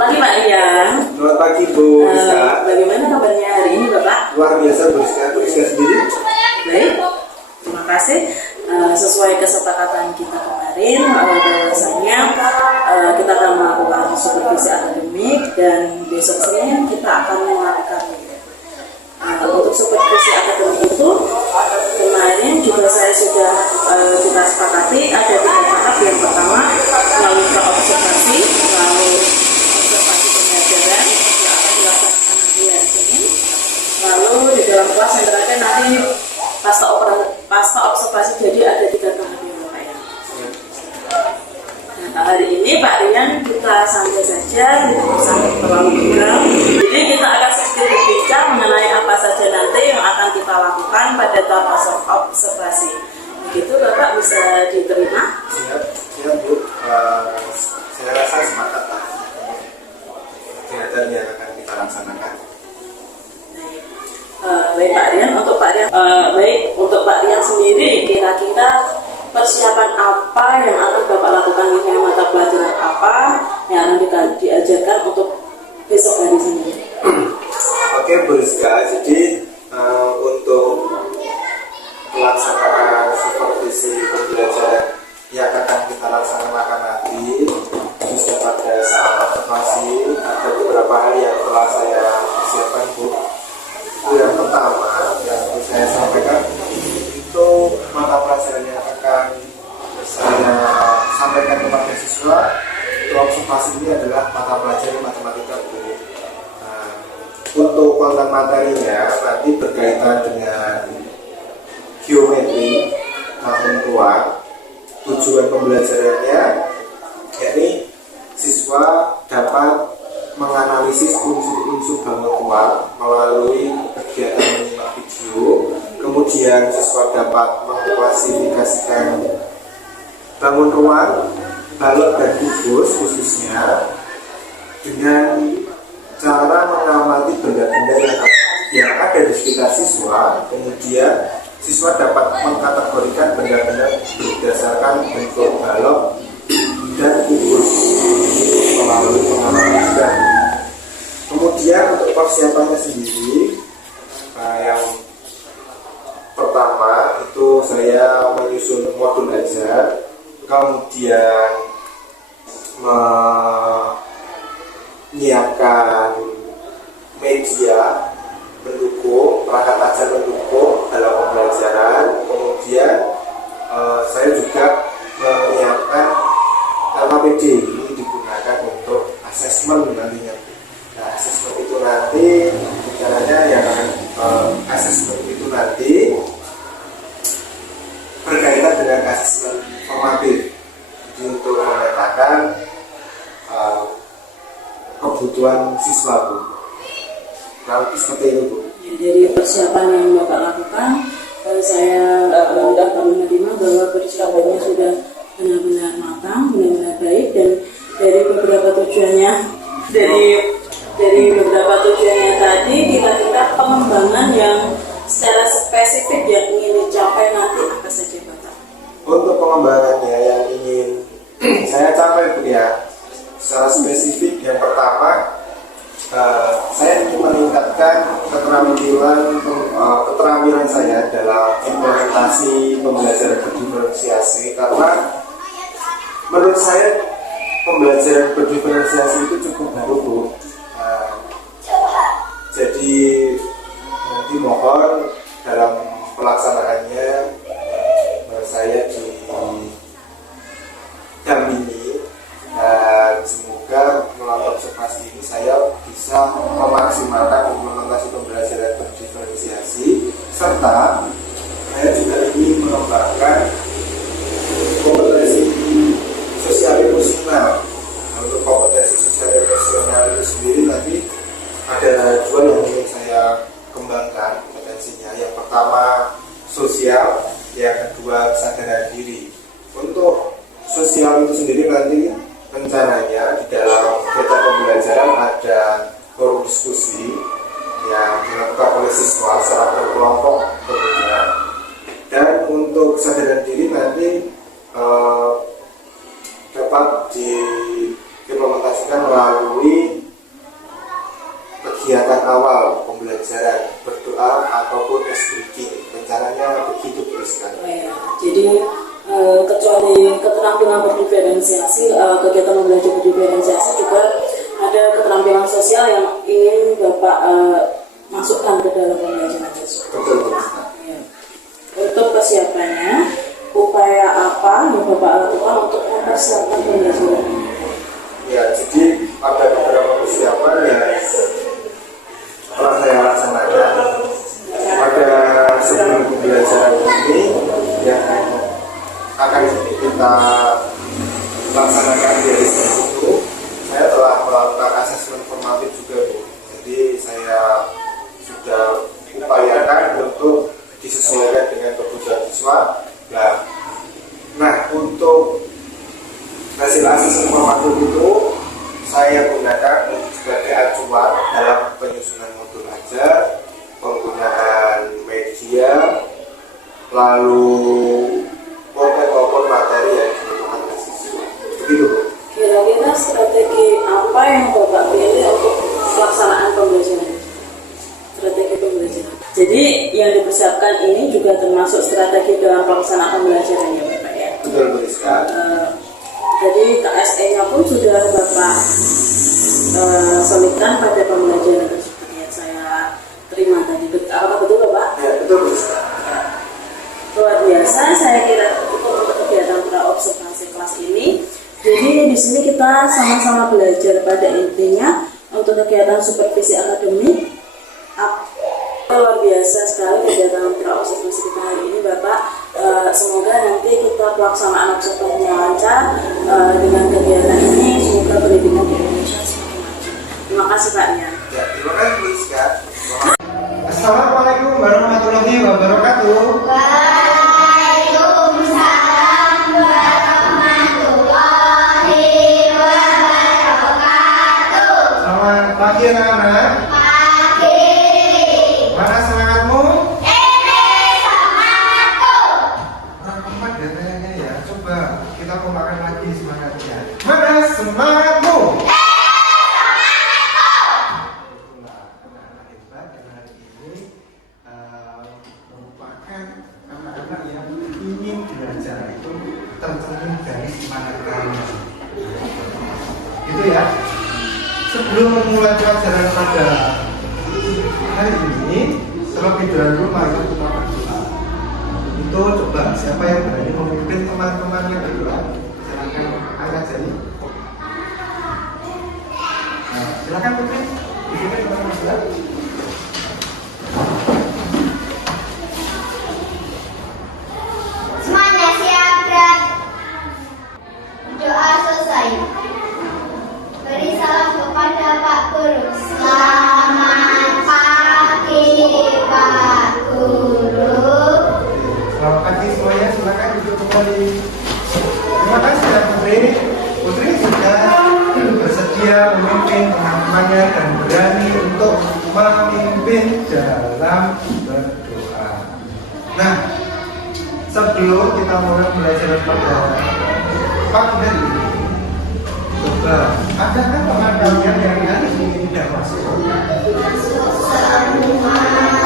pagi Pak Rian. Selamat pagi Bu Rizka. Bagaimana kabarnya hari ini Bapak? Luar biasa Bu Rizka. Bu Rizka sendiri? Baik, terima kasih. Sesuai kesepakatan kita kemarin, bahwasanya kita akan melakukan supervisi akademik dan besok Senin kita akan melakukan untuk supervisi akademik itu kemarin juga saya sudah kita sepakati ada 3 tahap. Yang pertama melalui observasi, lalu observasi pembelajaran yang akan dilaksanakan nanti hari Senin, lalu di dalam kelas yang terakhir nanti pasca observasi. Jadi ada 3 tahap ya Bapak ya. Nah, hari ini Pak Rian kita santai saja, tidak usah terlalu berat. Jadi kita akan sedikit berbicara mengenai apa saja nanti yang akan kita lakukan pada tahap observasi. Begitu Bapak bisa diterima? Siap Bu. Saya rasa semangat lah kegiatan yang akan kita laksanakan. Baik Pak Rian, untuk Pak Rian sendiri kira-kira persiapan apa yang akan Bapak lakukan, misalnya mata pelajaran apa yang akan kita diajarkan untuk besok hari Senin? Oke Bu Rizka, jadi untuk pelaksanaan supervisi pembelajaran yang akan kita laksanakan nanti, khususnya pada saat observasi, ada beberapa hal yang telah saya persiapkan Bu. Yang pertama yang saya sampaikan itu mata pelajaran yang akan saya sampaikan kepada siswa untuk observasi ini adalah mata pelajaran matematika Bu. Untuk konten materinya nanti berkaitan dengan geometri, bangun ruang. Tujuan pembelajarannya yakni siswa dapat menganalisis unsur-unsur bangun ruang melalui kegiatan menyimak video. Kemudian siswa dapat mengklasifikasikan bangun ruang, balok dan kubus khususnya dengan cara mengamati benda-benda yang ada di sekitar siswa. Kemudian siswa dapat mengkategorikan benda-benda berdasarkan bentuk balok dan kubus melalui pengalaman juga. Kemudian untuk persiapannya sendiri, yang pertama itu saya menyusun modul ajar, kemudian menyiapkan media pendukung, perangkat ajar pendukung dalam pembelajaran. Kemudian saya juga menyiapkan LKPD, ini digunakan untuk asesmen nantinya. Nah, asesmen itu nanti caranya yang asesmen itu nanti berkaitan dengan asesmen formatif. Jadi untuk memetakan kebutuhan siswa Bu. Nah, seperti itu Bu. Ya, dari persiapan yang Bapak lakukan, saya dapat menerima bahwa persiapannya sudah benar-benar matang, benar-benar baik, dan dari beberapa tujuannya, dari beberapa tujuannya tadi, kira-kira pengembangan yang secara spesifik yang ingin dicapai nanti apa saja Bapak? Untuk pengembangannya yang ingin saya capai Bu ya, secara spesifik yang pertama saya ingin meningkatkan keterampilan saya dalam implementasi pembelajaran berdiferensiasi, karena menurut saya pembelajaran berdiferensiasi itu cukup baru Bu. Jadi nanti mohon dalam pelaksanaannya saya didampingi, dan semoga melalui observasi ini saya bisa memaksimalkan implementasi pembelajaran berdiferensiasi, serta saya juga ingin mengembangkan kompetensi sosial emosional. Untuk kompetensi sosial emosional itu sendiri nanti ada 2 yang ingin saya kembangkan kompetensinya. Yang pertama sosial, yang kedua kesadaran diri. Untuk sosial itu sendiri nanti rencananya di dalam kegiatan pembelajaran ada forum diskusi yang dilakukan oleh siswa secara berkelompok tentunya. Dan untuk kesadaran diri nanti dapat diimplementasikan melalui podcast breaking. Rencananya begitu Priska. Ya, jadi kecuali keterampilan berdiferensiasi, kegiatan belajar berdiferensiasi juga ada keterampilan sosial yang ingin Bapak masukkan ke dalam pembelajaran tersebut. Betul Priska. Ya. Untuk persiapannya, upaya apa yang Bapak lakukan untuk mempersiapkan pembelajaran ini? Ya, jadi ada beberapa persiapan yang telah saya laksanakan pada sebelum pembelajaran ini yang akan kita laksanakan di hari Senin itu. Saya telah melakukan asesmen formatif juga, Bu. Jadi saya sudah upayakan untuk disesuaikan dengan kebutuhan siswa. Nah, untuk hasil asesmen formatif itu saya gunakan sebagai acuan dalam penyusunan modul ajar, penggunaan media, lalu konten materi yang dibutuhkan oleh siswa. Begitu, Bu. Kira-kira strategi apa yang Bapak pilih untuk pelaksanaan pembelajaran? Strategi pembelajaran. Jadi yang dipersiapkan ini juga termasuk strategi dalam pelaksanaan pembelajaran ya Bapak ya? Betul, Bu Rizka. Jadi KSE-nya pun sudah Bapak selipkan pada pembelajaran tersebut yang saya terima tadi. Apakah betul Bapak? Ya, betul, Bu Rizka. Luar biasa, saya kira untuk kegiatan praobservasi kelas ini. Jadi di sini kita sama-sama belajar pada intinya untuk kegiatan supervisi akademik. Luar biasa sekali kegiatan praobservasi kita hari ini Bapak. Semoga nanti kita pelaksanaan observasinya lancar dengan kegiatan ini. Semoga pendidikan di Indonesia semakin maju. Terima kasih Pak Ian. Ya, terima kasih, Bu Rizka. Assalamualaikum warahmatullahi wabarakatuh. Waalaikumsalam warahmatullahi wabarakatuh. Selamat pagi anak-anak. Pagi. Mana semangatmu? Ini semangatku. Rahmat ya kayaknya ya. Coba kita pompakan lagi semangatnya. Mana semangatmu? Itulah anak-anak hebat karena hari ini merupakan anak-anak yang ingin belajar itu tercermin dari semangat kalian. Gitu ya. Sebelum memulai pelajaran pada hari ini, terlebih dahulu mari kita berdoa. Itu coba siapa yang berani memimpin teman-temannya berdoa? Silakan angkat jari. Nah, silakan Putri. Di sini teman-teman silakan. Semuanya siap dan doa selesai. Beri salam kepada Pak Guru. Selamat pagi Pak Guru. Selamat pagi semuanya, silakan duduk kembali. Terima kasih ya Putri. Putri sudah bersedia memimpin teman-temannya dan berani untuk memimpin dalam berdoa. Nah, sebelum kita mulai belajar pada pagi hari ini, coba adakah teman kalian yang hari ini tidak masuk?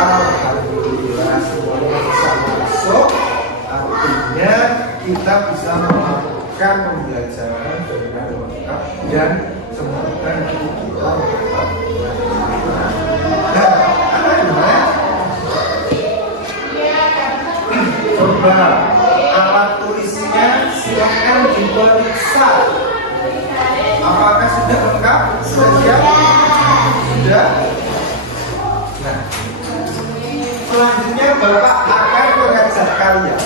Alhamdulillah semuanya bisa masuk. Artinya kita bisa melakukan pembelajaran dengan lengkap dan semoga nanti kita dapat. Nah, anak-anak, coba alat tulisnya silakan diperiksa. Apakah sudah lengkap? Sudah siap? Sudah? Nah, selanjutnya Bapak akan mengajak kalian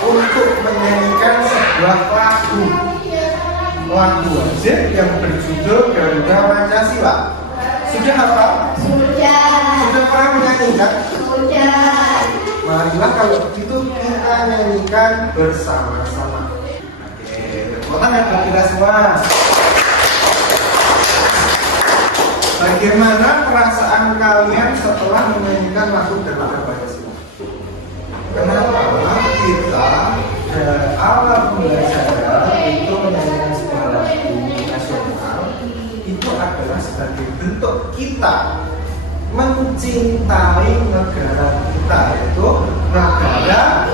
untuk menyanyikan sebuah lagu wajib yang berjudul Garuda Pancasila. Sudah hafal? Sudah. Sudah pernah menyanyikan? Sudah. Marilah kalau begitu kita nyanyikan bersama-sama. Oke, tepuk tangan buat kita semua. Bagaimana perasaan kalian setelah menyanyikan lagu Garuda Pancasila? Kenapa kita awal pembelajaran itu menyanyikan sebuah lagu nasional itu adalah sebagai bentuk kita mencintai negara kita, yaitu negara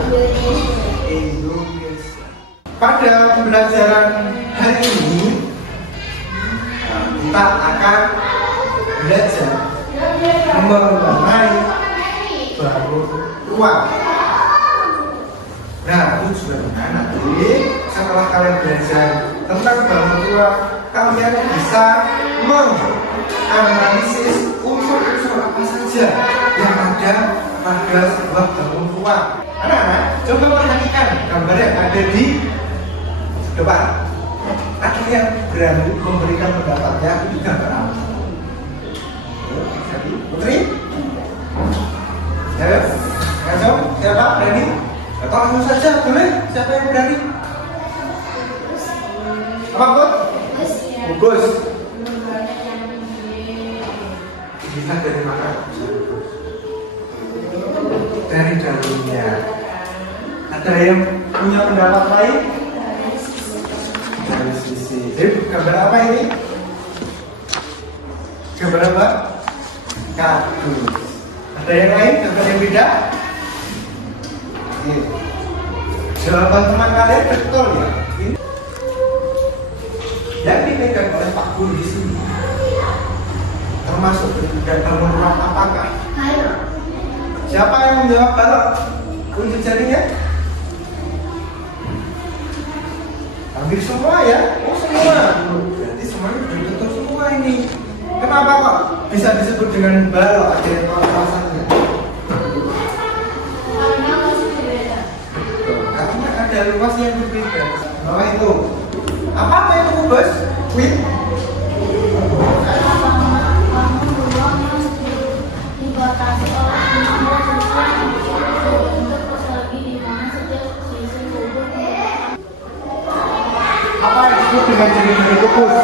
Indonesia. Pada pembelajaran hari ini kita akan belajar mengenai balon ruang. Nah, tujuannya nanti setelah kalian belajar tentang balon ruang, kalian bisa menganalisis unsur-unsur apa saja yang ada pada sebuah balon ruang. Anak-anak, coba perhatikan gambar yang ada di depan. Ada yang berani memberikan pendapatnya di gambar apa? Jadi, Putri? Ya, ayo, siapa berani? Atau langsung saja, boleh? Siapa yang berani? Apa, Put? Gugus. Bisa dari mana? Dari dalamnya. Ada yang punya pendapat lain? Dari sisi. Gambar apa ini? Gambar apa? Kardus. Ada yang lain? Gambar yang beda? Ini. Jawaban teman kalian betul ya? Ini. Yang dipegang oleh Pak Guru di sini termasuk dan balon ruang apakah? Siapa yang menjawab balon? Unjuk jarinya? Hampir semua ya? Oh semua. Berarti semuanya belum tentu semua ini. Kenapa kok bisa disebut dengan balon? Ada yang tahu alasannya? Karena ada luas yang berbeda. Nah itu. Apa itu Bos? Win? Dibatasi oleh jumlah siswa untuk persegi di mana setiap sisi kubus Apa yang disebut dengan jari-jari kubus?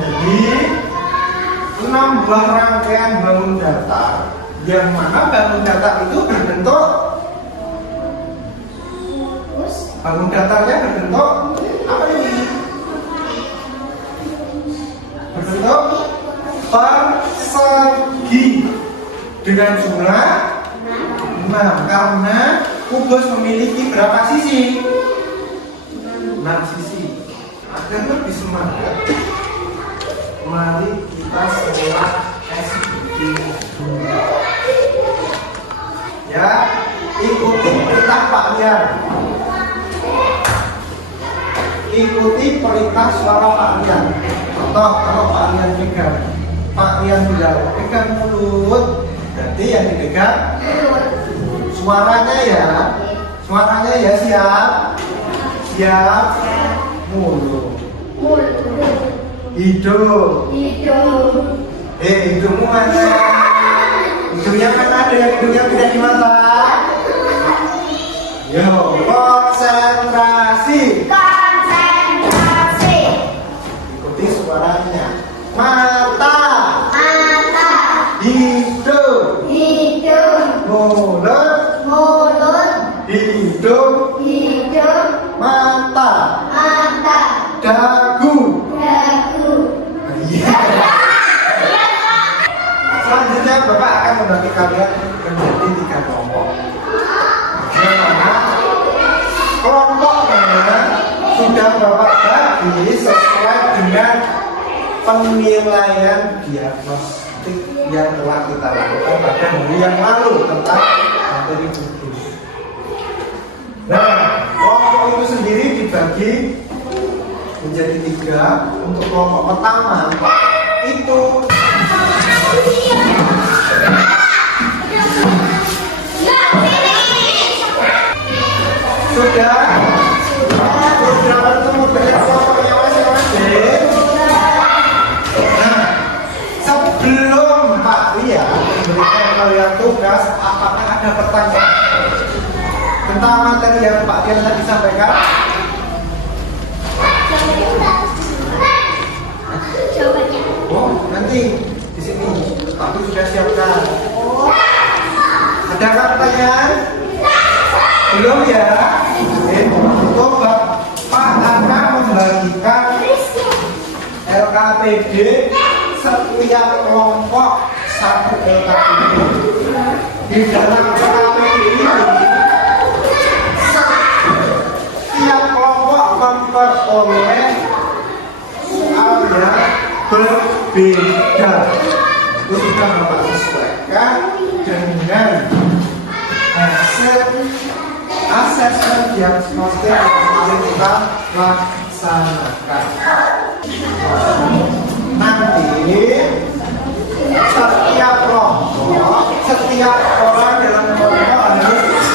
Jadi 6 buah rangkaian bangun datar, yang mana bangun datar itu berbentuk bangun datarnya berbentuk apa ini? Berbentuk persegi dengan jumlah 6 karena kubus memiliki berapa sisi? 6 sisi. Agar lebih semangat, mari kita sekolah SBG. Ya, ikuti perintah Pak Rian. Ikuti perintah suara Pak Rian. Contoh kalau Pak Rian pegang, Pak Rian bilang pegang mulut, berarti yang dipegang suaranya ya. Suaranya ya siap. Siap. Mulut. Hidung. Hidungmu mana? Hidungnya mana? Ada yang hidungnya tidak di mata? Yo, konsentrasi. Ikuti suaranya. Mata. Hidung. Mulut. Hidung. Mata. Dagu. Iya. Selanjutnya Bapak akan membagi kalian menjadi 3 kelompok. Bagaimana kelompoknya sudah Bapak bagi sesuai dengan penilaian diagnostik yang telah kita lakukan pada hari yang lalu tentang materi kubus. Nah, kelompok itu sendiri dibagi menjadi 3. Untuk kelompok pertama itu sudah bertemu dengan kelompoknya masing-masing. Nah, sebelum Pak Ria memberikan kalian tugas, apakah ada pertanyaan tentang materi yang Pak Ria tadi sampaikan? Oh, nanti di sini Pak Guru sudah siapkan. Ada pertanyaan? Belum ya? Untuk Bapak akan membagikan LKPD setiap kelompok satu LKPD. Di dalam LKPD ini setiap kelompok memperoleh soal yang berbeda. Itu sudah Bapak sesuaikan dengan hasil asesmen diagnostik yang kita laksanakan. Nanti setiap kelompok, setiap orang dalam kelompok harus ikut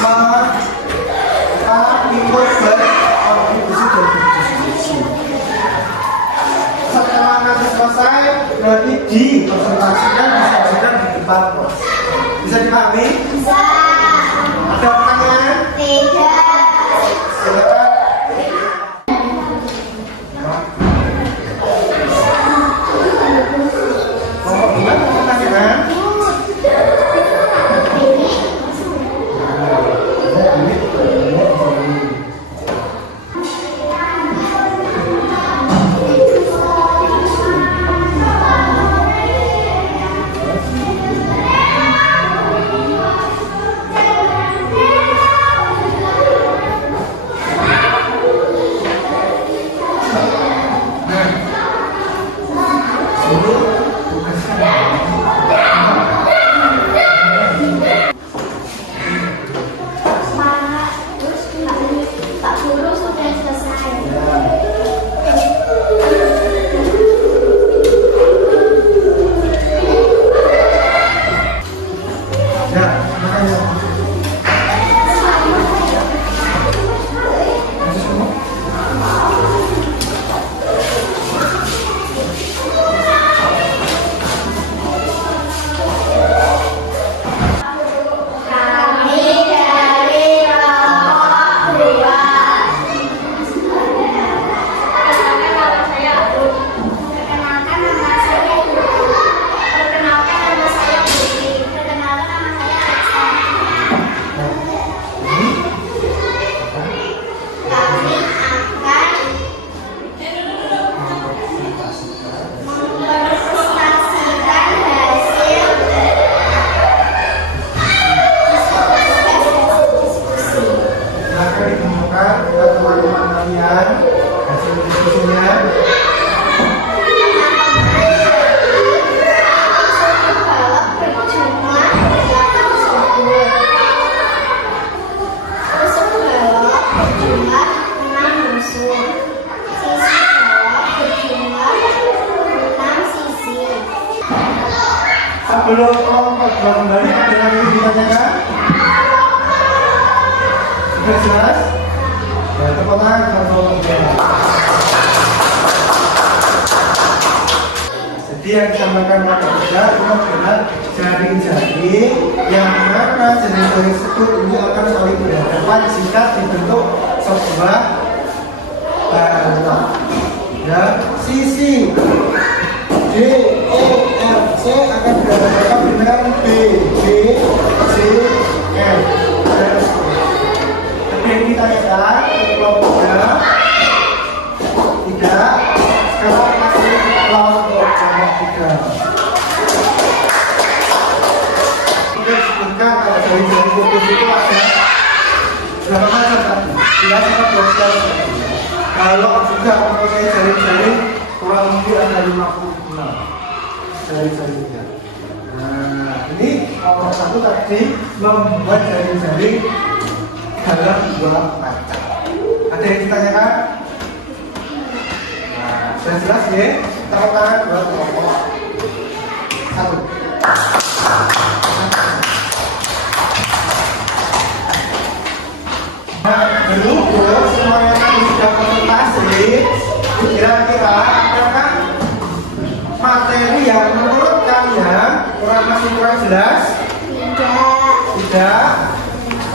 berkontribusi dan berdiskusi. Setelah nanti selesai, berarti dipresentasikan, disajikan di depan kelas. Bisa dipahami? Bisa. Ada pertanyaan? Tidak. Silakan. Kelompok dua ada pertanyaan? Pak Guru sudah selesai. Ya, makanya. Kami dari Rombok 2. Perkenalkan nama saya Putri. Perkenalkan nama saya Putri. Perkenalkan nama saya Aksana. Kami akan mempresentasikan hasil diskusi. Silakan ditemukan ke teman-teman kalian hasil diskusinya. Balap berjumlah 8 sumber. Tusuk balap berjumlah 6 busur. Sisi balap berjumlah 6 sisi. Sebelum kelompok dua kembali, ada yang ingin ditanyakan? Sudah jelas? Ya, tepuk tangan untuk kelompok dua. Jadi yang disampaikan kepada kita itu adalah jaring-jaring yang mana jaring-jaring tersebut ini akan saling berhadapan jika dibentuk sebuah balok. Ya, sisi D, E, F, C akan berhadapan dengan B, C, F, dan seterusnya. Tapi yang ditanyakan kelompoknya tidak. Sekarang kasih kelompok kelompok 3. Sudah disebutkan kalau jaring-jaring putus itu ada berapa macam tadi? Jelas sama 12. Kalau juga mempunyai jaring-jaring kurang lebih ada 56 jaring-jaringnya. Nah, ini nomor 1 tadi membuat jaring-jaring dalam 2 macam. Ada yang ditanyakan? Nah, sudah jelas ya? Tepuk tangan buat kelompok 1. Nah, berhubung semuanya tadi sudah presentasi, kira-kira apakah materi yang menurut kalian masih kurang jelas? Tidak.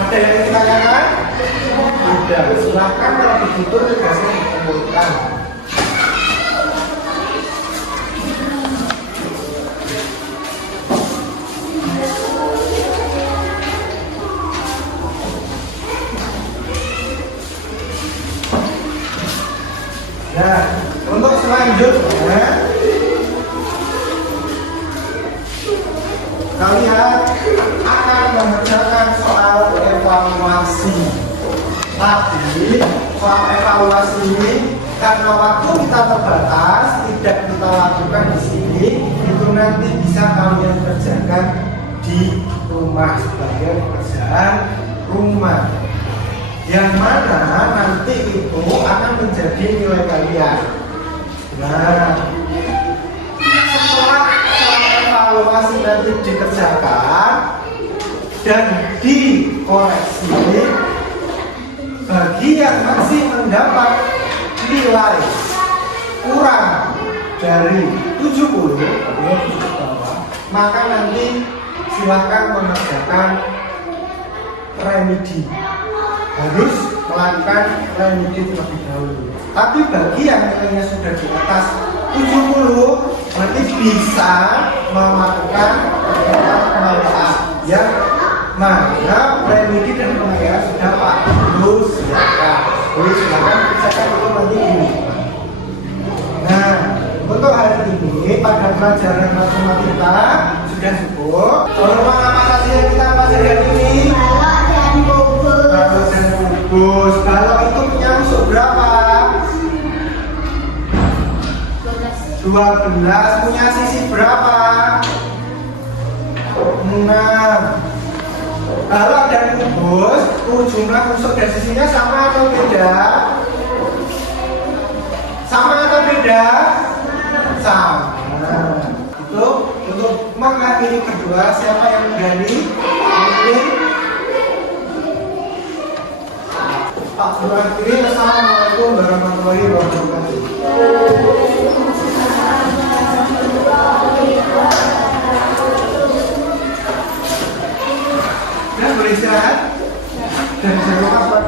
Ada yang ditanyakan? Tidak. Silakan kalau begitu tugasnya dikumpulkan. kalian akan mengerjakan soal evaluasi. Tapi soal evaluasi ini karena waktu kita terbatas, tidak kita lakukan di sini, itu nanti bisa kalian kerjakan di rumah sebagai pekerjaan rumah. Yang mana nanti itu akan menjadi nilai kalian. Nah, setelah evaluasi nanti dikerjakan dan dikoreksi, bagi yang masih mendapat nilai kurang dari 70, maka nanti silahkan mengerjakan remedi. Harus melakukan remedi terlebih dahulu. Tapi bagi yang nilainya sudah di atas 70, berarti bisa melakukan pengayaan yang mana remedi dan pengayaan sudah Pak Guru silakan. Boleh silakan kerjakan itu nanti ini. Nah, untuk hari ini pada pelajaran matematika sudah cukup. Norma apa saja yang kita pelajari hari ini? Kalau dan kubus. Kalau itu punya unsur berapa? 12. Punya sisi berapa? 6. Balok dan kubus, jumlah unsur dan sisinya sama atau beda? Sama atau beda? Sama. Itu untuk mengakhiri kedua, siapa yang berani? Mungkin Pak Surakiri. Assalamualaikum warahmatullahi wabarakatuh. Dan beristirahat dan jangan lupa sholat